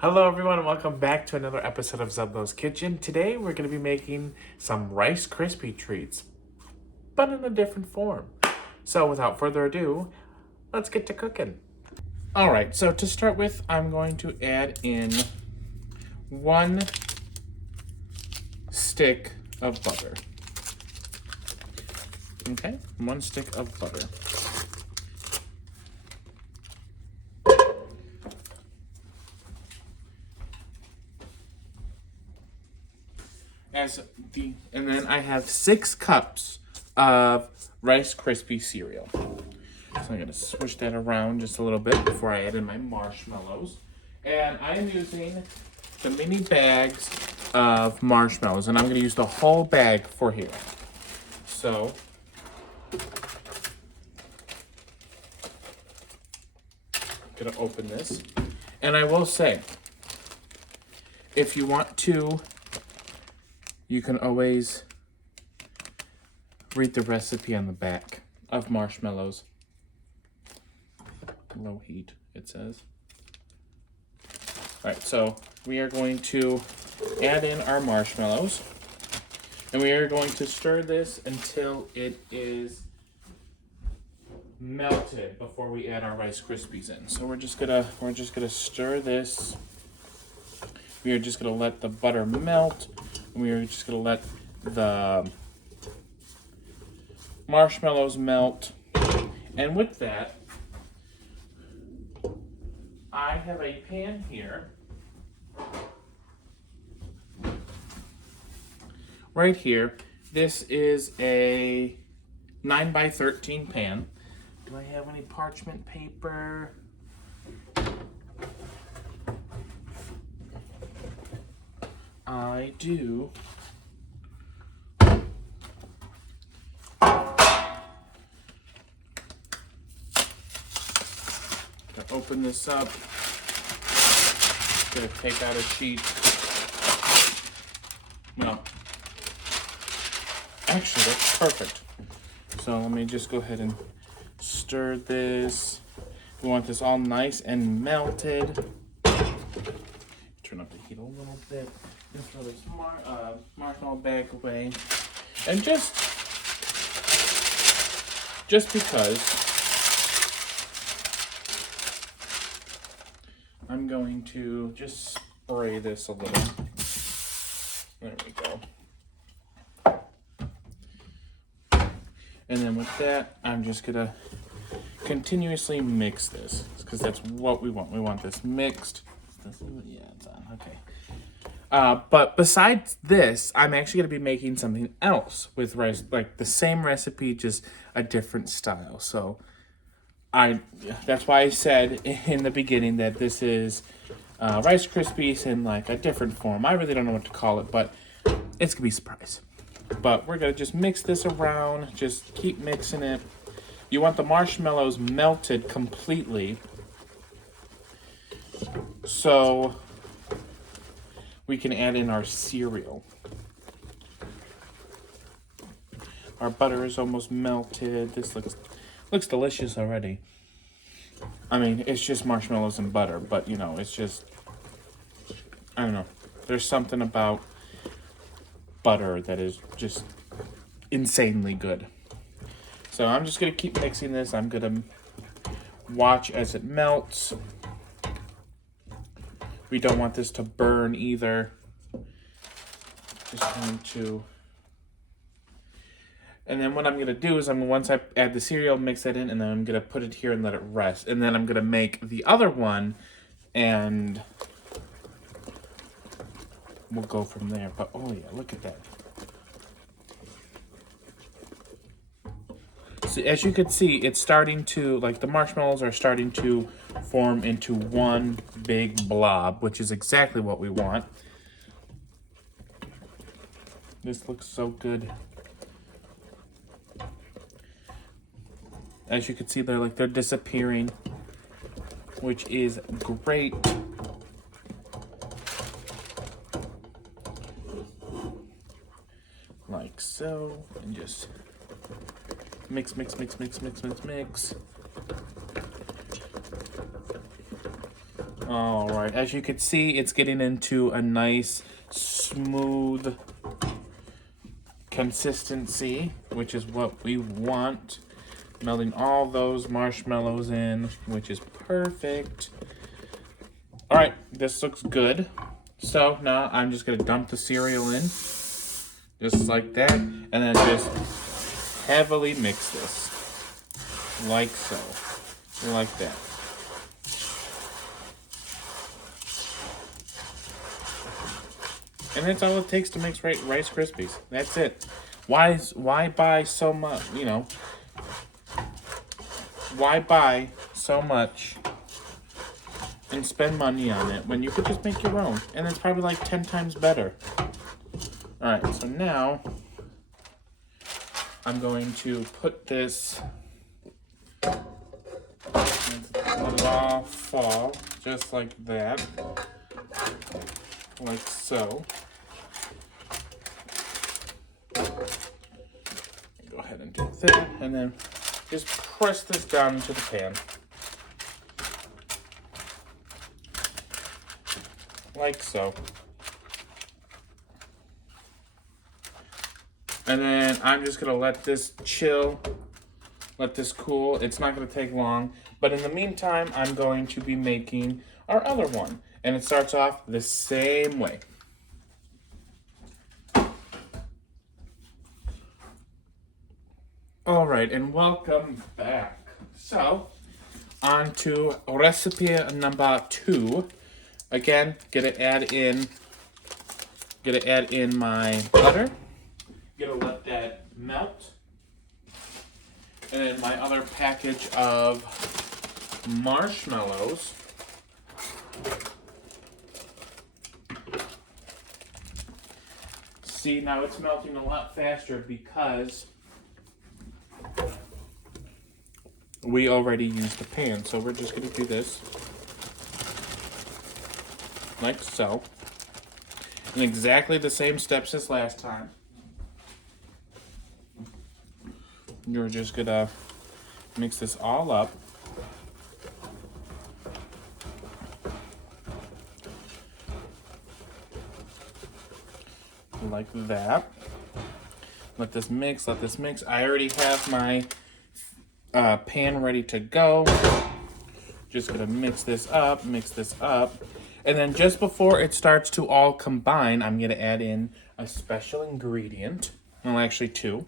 Hello everyone and welcome back to another episode of Zublo's Kitchen. Today we're going to be making some Rice Krispie treats, but in a different form. So without further ado, let's get to cooking. Alright, so to start with, I'm going to add in 1 stick of butter. Okay, 1 stick of butter. And then I have 6 cups of Rice Krispie cereal. So I'm gonna switch that around just a little bit before I add in my marshmallows. And I am using the mini bags of marshmallows, and I'm gonna use the whole bag for here. So I'm gonna open this, and I will say, if you want to, you can always read the recipe on the back of marshmallows. Low heat, it says. All right, so we are going to add in our marshmallows, and we are going to stir this until it is melted before we add our Rice Krispies in. So we're just gonna stir this. We are just gonna let the butter melt, and we are just gonna let the marshmallows melt. And with that, I have a pan here. Right here. This is a 9x13 pan. Do I have any parchment paper? I do. Gonna open this up. Gonna take out a sheet. Well, actually, that's perfect. So let me just go ahead and stir this. We want this all nice and melted. Turn up the heat a little bit. And throw this marshmallow bag away. And just because I'm going to just spray this a little. There we go. And then with that, I'm just gonna continuously mix this because that's what we want. We want this mixed. Yeah, it's on. Okay. But besides this, I'm actually going to be making something else with rice, like the same recipe, just a different style. So that's why I said in the beginning that this is Rice Krispies in like a different form. I really don't know what to call it, but it's going to be a surprise. But we're going to just mix this around, just keep mixing it. You want the marshmallows melted completely. So we can add in our cereal. Our butter is almost melted. This looks delicious already. I mean, it's just marshmallows and butter, but you know, it's just, I don't know. There's something about butter that is just insanely good. So I'm just gonna keep mixing this. I'm gonna watch as it melts. We don't want this to burn either. Just going to, and then what I'm gonna do is once I add the cereal, mix that in, and then I'm gonna put it here and let it rest. And then I'm gonna make the other one, and we'll go from there. But oh yeah, look at that. So as you can see, it's starting to, like the marshmallows are starting to form into one big blob, which is exactly what we want. This looks so good. As you can see, they're disappearing, which is great. Like so, and just mix. All right, as you can see, it's getting into a nice, smooth consistency, which is what we want. Melting all those marshmallows in, which is perfect. All right, this looks good. So now I'm just gonna dump the cereal in, just like that, and then just heavily mix this, like so, like that. And that's all it takes to make Rice Krispies. That's it. Why buy so much, you know? Why buy so much and spend money on it when you could just make your own? And it's probably like 10 times better. Alright, so now I'm going to put this all fall just like that. Like so. Go ahead and do that, and then just press this down into the pan. Like so. And then I'm just gonna let this chill, let this cool. It's not gonna take long, but in the meantime, I'm going to be making our other one. And it starts off the same way. All right, and welcome back. So, on to recipe number 2. Again, gonna add in my butter. Gonna let that melt. And then my other package of marshmallows. See, now it's melting a lot faster because we already used the pan. So we're just going to do this like so. And exactly the same steps as last time. You're just going to mix this all up. Like that. Let this mix, let this mix. I already have my pan ready to go. Just gonna mix this up. And then just before it starts to all combine, I'm gonna add in a special ingredient. Well, actually 2.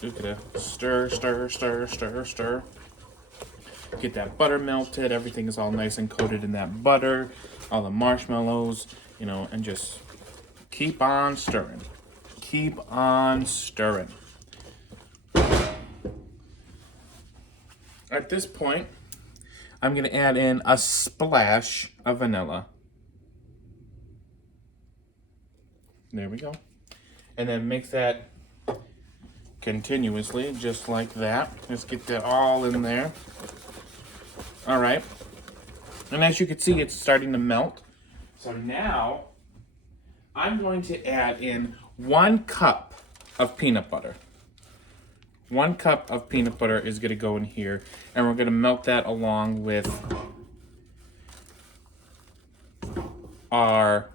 Just gonna stir. Get that butter melted. Everything is all nice and coated in that butter. All the marshmallows, you know, and just keep on stirring. Keep on stirring. At this point, I'm going to add in a splash of vanilla. There we go. And then mix that continuously, just like that. Just get that all in there. All right. And as you can see, it's starting to melt. So now I'm going to add in 1 cup of peanut butter. 1 cup of peanut butter is going to go in here, and we're going to melt that along with our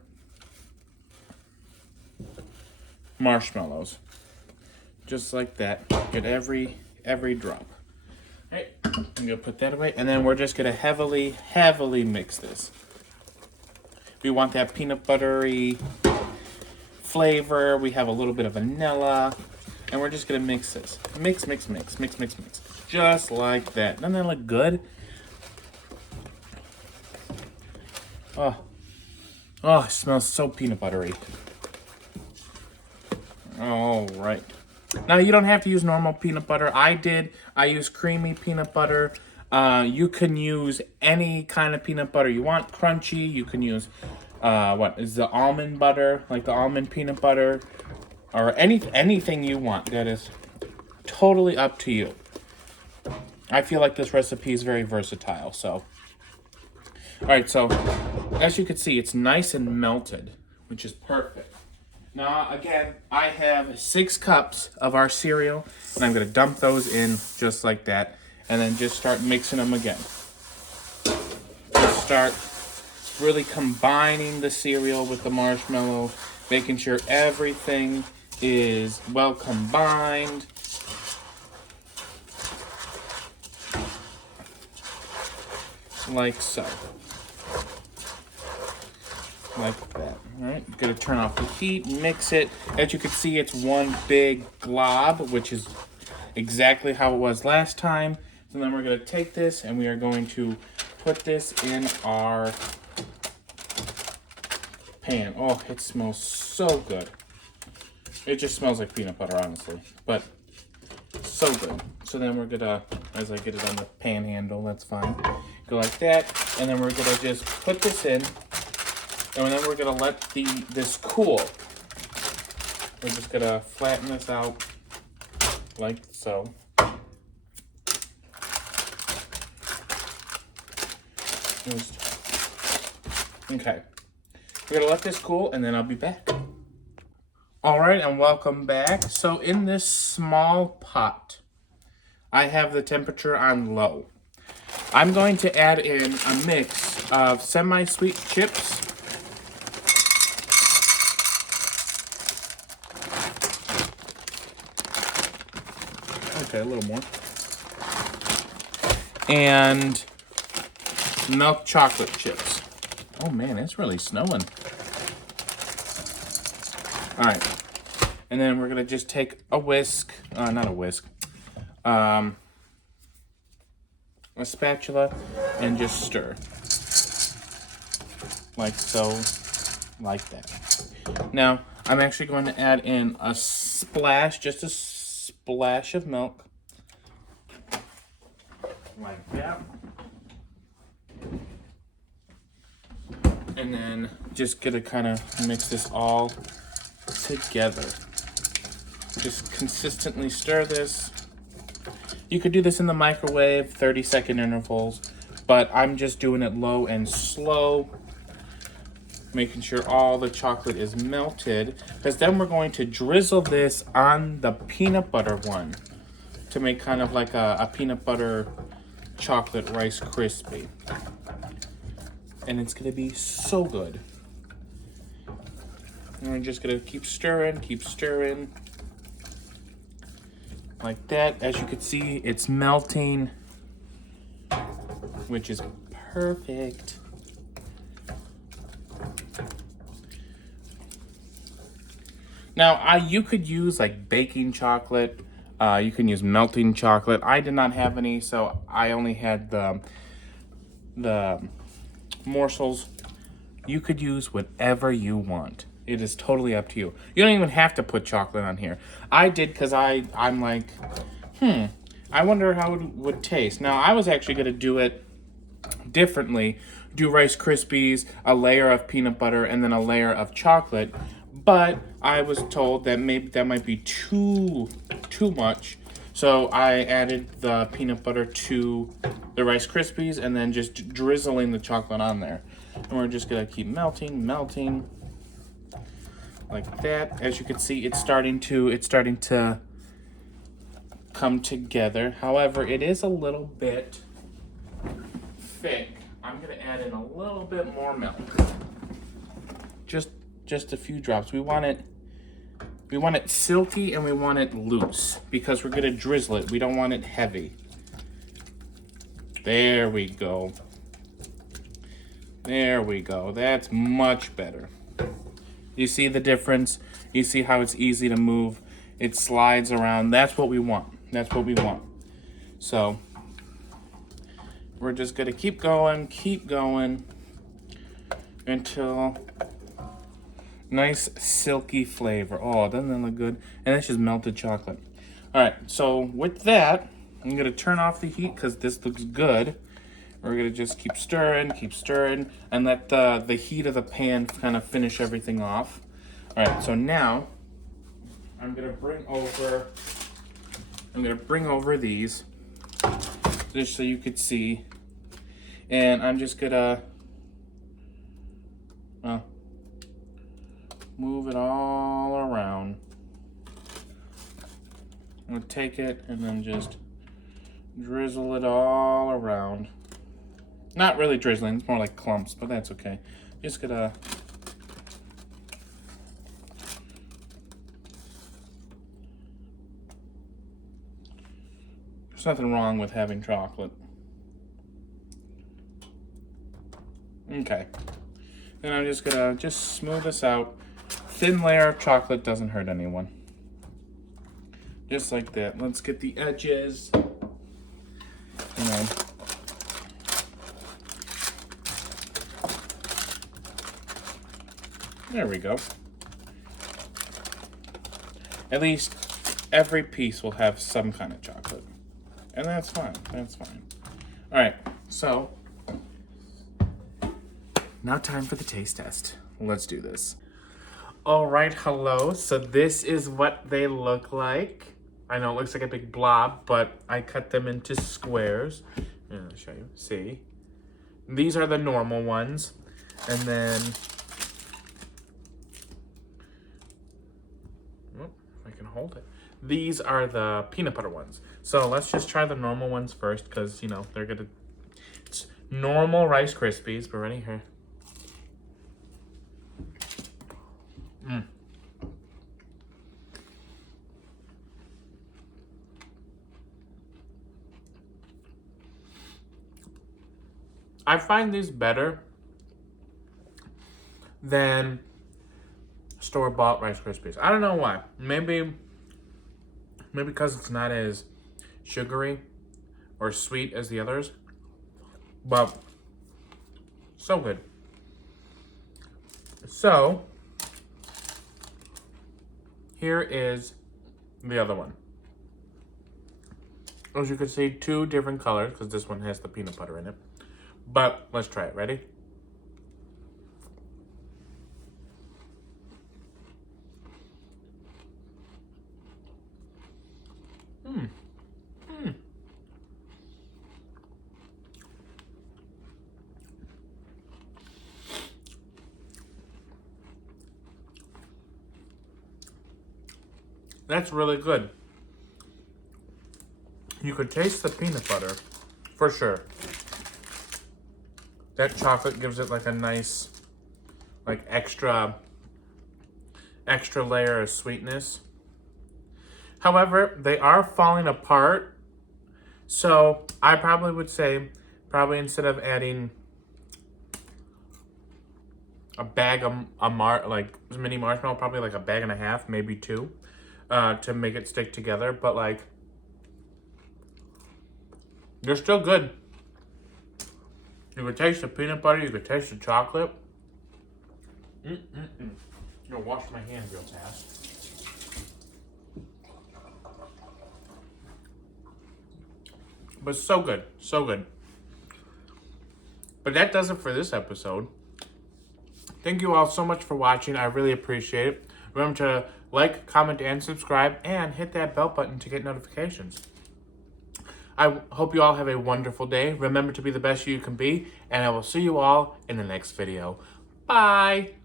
marshmallows. Just like that. Get every drop. All right, I'm going to put that away, and then we're just going to heavily mix this. We want that peanut buttery flavor. We have a little bit of vanilla. And we're just gonna mix this. Mix. Just like that. Doesn't that look good? Oh, it smells so peanut buttery. All right. Now you don't have to use normal peanut butter. I use creamy peanut butter. You can use any kind of peanut butter you want. Crunchy. You can use what is the almond butter, like the almond peanut butter. Or anything you want. That is totally up to you. I feel like this recipe is very versatile. So, all right. So, as you can see, it's nice and melted, which is perfect. Now, again, I have 6 cups of our cereal, and I'm going to dump those in just like that, and then just start mixing them again. Just start really combining the cereal with the marshmallow, making sure everything is well combined. Like so. Like that. Alright, gonna turn off the heat, mix it. As you can see, it's one big glob, which is exactly how it was last time. So then we're gonna take this and we are going to put this in our pan. Oh, it smells so good. It just smells like peanut butter, honestly, but so good. So then we're gonna, as I get it on the pan handle, that's fine. Go like that, and then we're gonna just put this in, and then we're gonna let this cool. We're just gonna flatten this out like so. Okay. We're gonna let this cool, and then I'll be back. All right, and welcome back. So in this small pot, I have the temperature on low. I'm going to add in a mix of semi-sweet chips, okay, a little more, and milk chocolate chips. Oh man, it's really snowing. All right, and then we're gonna just take a whisk, not a whisk, a spatula, and just stir. Like so, like that. Now, I'm actually going to add in a splash, just a splash of milk. Like that. And then just gonna kind of mix this all together. Just consistently stir this. You could do this in the microwave, 30-second intervals, but I'm just doing it low and slow, making sure all the chocolate is melted, because then we're going to drizzle this on the peanut butter one to make kind of like a peanut butter chocolate Rice Krispie. And it's gonna be so good. And we're just gonna keep stirring. Like that. As you can see, it's melting, which is perfect. Now, you could use like baking chocolate. You can use melting chocolate. I did not have any, so I only had the morsels. You could use whatever you want. It is totally up to you. You don't even have to put chocolate on here. I did because I'm like, I wonder how it would taste. Now, I was actually going to do it differently. Do Rice Krispies, a layer of peanut butter, and then a layer of chocolate. But I was told that maybe that might be too much. So I added the peanut butter to the Rice Krispies and then just drizzling the chocolate on there. And we're just going to keep melting. Like that. As you can see, it's starting to come together. However, it is a little bit thick. I'm gonna add in a little bit more milk. Just a few drops. We want it silky and we want it loose because we're gonna drizzle it. We don't want it heavy. There we go. That's much better. You see the difference? You see how it's easy to move? It slides around. That's what we want. So we're just gonna keep going until nice silky flavor. Oh, doesn't that look good? And that's just melted chocolate. All right, so with that, I'm gonna turn off the heat because this looks good. We're gonna just keep stirring, and let the heat of the pan kind of finish everything off. All right, so now I'm gonna bring over these just so you could see, and I'm just gonna move it all around. I'm gonna take it and then just drizzle it all around. Not really drizzling, it's more like clumps, but that's okay. Just gonna... There's nothing wrong with having chocolate. Okay. Then I'm just gonna smooth this out. Thin layer of chocolate doesn't hurt anyone. Just like that. Let's get the edges. You know. There we go. At least every piece will have some kind of chocolate. And that's fine. That's fine. Alright, so now time for the taste test. Let's do this. Alright, hello. So this is what they look like. I know it looks like a big blob, but I cut them into squares. And I'll show you. See? These are the normal ones. And then... Oh, if I can hold it. These are the peanut butter ones. So let's just try the normal ones first, because, you know, they're gonna... It's normal Rice Krispies, but ready? Here. I find these better than store-bought Rice Krispies. I don't know why. Maybe because it's not as sugary or sweet as the others. But so good. So here is the other one. As you can see, two different colors because this one has the peanut butter in it. But let's try it. Ready? That's really good. You could taste the peanut butter, for sure. That chocolate gives it like a nice, like extra layer of sweetness. However, they are falling apart. So I probably would say, instead of adding a bag of like mini marshmallow, probably like a bag and a half, maybe two, to make it stick together. But like, they're still good. You could taste the peanut butter. You could taste the chocolate. I'm gonna wash my hands real fast. But so good, so good. But that does it for this episode. Thank you all so much for watching. I really appreciate it. Remember to like, comment, and subscribe, and hit that bell button to get notifications. I hope you all have a wonderful day. Remember to be the best you can be, and I will see you all in the next video. Bye!